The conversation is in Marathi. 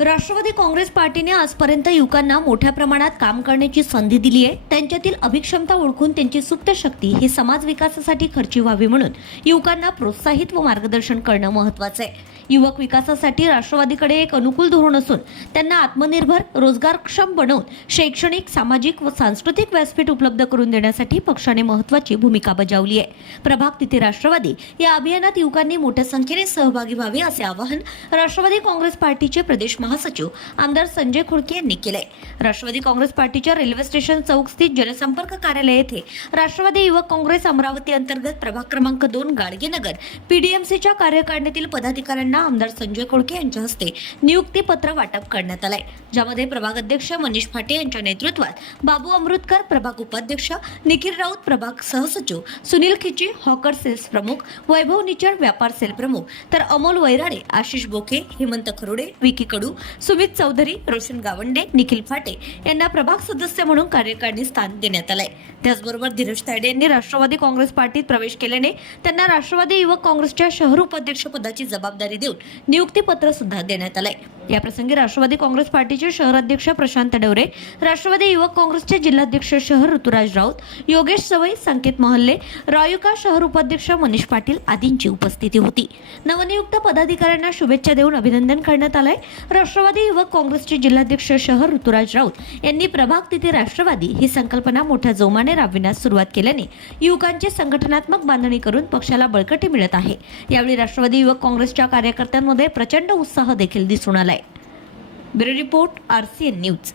राष्ट्रवादी काँग्रेस पार्टीने आजपर्यंत युवकांना मोठ्या प्रमाणात काम करण्याची संधी दिली आहे. त्यांच्यातील अभिक्षमता ओळखून त्यांची सुप्त शक्ती ही समाज विकासासाठी खर्ची व्हावी म्हणून युवकांना प्रोत्साहित व मार्गदर्शन करणं महत्वाचं आहे. युवक विकासासाठी राष्ट्रवादीकडे एक अनुकूल धोरण असून त्यांना आत्मनिर्भर रोजगारक्षम बनवून शैक्षणिक सामाजिक व सांस्कृतिक व्यासपीठ उपलब्ध करून देण्यासाठी पक्षाने महत्वाची भूमिका बजावली आहे. प्रभाग तिथे राष्ट्रवादी या अभियानात युवकांनी मोठ्या संख्येने सहभागी व्हावे असे आवाहन राष्ट्रवादी काँग्रेस पार्टीचे प्रदेश महासचिव आमदार संजय खुडके यांनी केलंय. राष्ट्रवादी काँग्रेस पार्टीच्या रेल्वे स्टेशन चौक स्थित जनसंपर्क कार्यालय येथे राष्ट्रवादी युवक काँग्रेस अमरावती अंतर्गत प्रभाग क्रमांक दोन गाडगेनगर पीडीएमसीच्या कार्यकारिणीतील पदाधिकाऱ्यांना आमदार संजय खुडके यांच्या हस्ते नियुक्तीपत्र वाटप करण्यात आलंय. ज्यामध्ये प्रभाग अध्यक्ष मनीष फाटे यांच्या नेतृत्वात बाबू अमृतकर प्रभाग उपाध्यक्ष निखिल राऊत प्रभाग सहसचिव सुनील खिची हॉकर सेल्स प्रमुख वैभव निचड व्यापार सेल प्रमुख तर अमोल वैराडे आशिष बोके हेमंत खरोडे विकी कडू सुमित चौधरी रोशन गावंडे निखिल फाटे यांना प्रभाग सदस्य म्हणून कार्यकारिणी स्थान देण्यात आलंय. त्याचबरोबर धीरज तायडे यांनी राष्ट्रवादी काँग्रेस पार्टीत प्रवेश केल्याने त्यांना राष्ट्रवादी युवक काँग्रेसच्या शहर उपाध्यक्ष पदाची जबाबदारी देऊन नियुक्तीपत्र सुद्धा देण्यात आलंय. याप्रसंगी राष्ट्रवादी काँग्रेस पार्टीचे शहराध्यक्ष प्रशांत डवरे राष्ट्रवादी युवक काँग्रेसचे जिल्हाध्यक्ष शहर ऋतुराज राऊत योगेश सवई संकेत महल्ले रायुका शहर उपाध्यक्ष मनीष पाटील आदींची उपस्थिती होती. नवनियुक्त पदाधिकाऱ्यांना शुभेच्छा देऊन अभिनंदन करण्यात आलंय. राष्ट्रवादी युवक काँग्रेसचे जिल्हाध्यक्ष शहर ऋतुराज राऊत यांनी प्रभाग तिथे राष्ट्रवादी ही संकल्पना मोठ्या जोमाने राबविण्यास सुरुवात केल्याने युवकांची संघटनात्मक बांधणी करून पक्षाला बळकटी मिळत आहे. यावेळी राष्ट्रवादी युवक काँग्रेसच्या कार्यकर्त्यांमध्ये प्रचंड उत्साह देखील दिसून आलाय. Bureau report N news.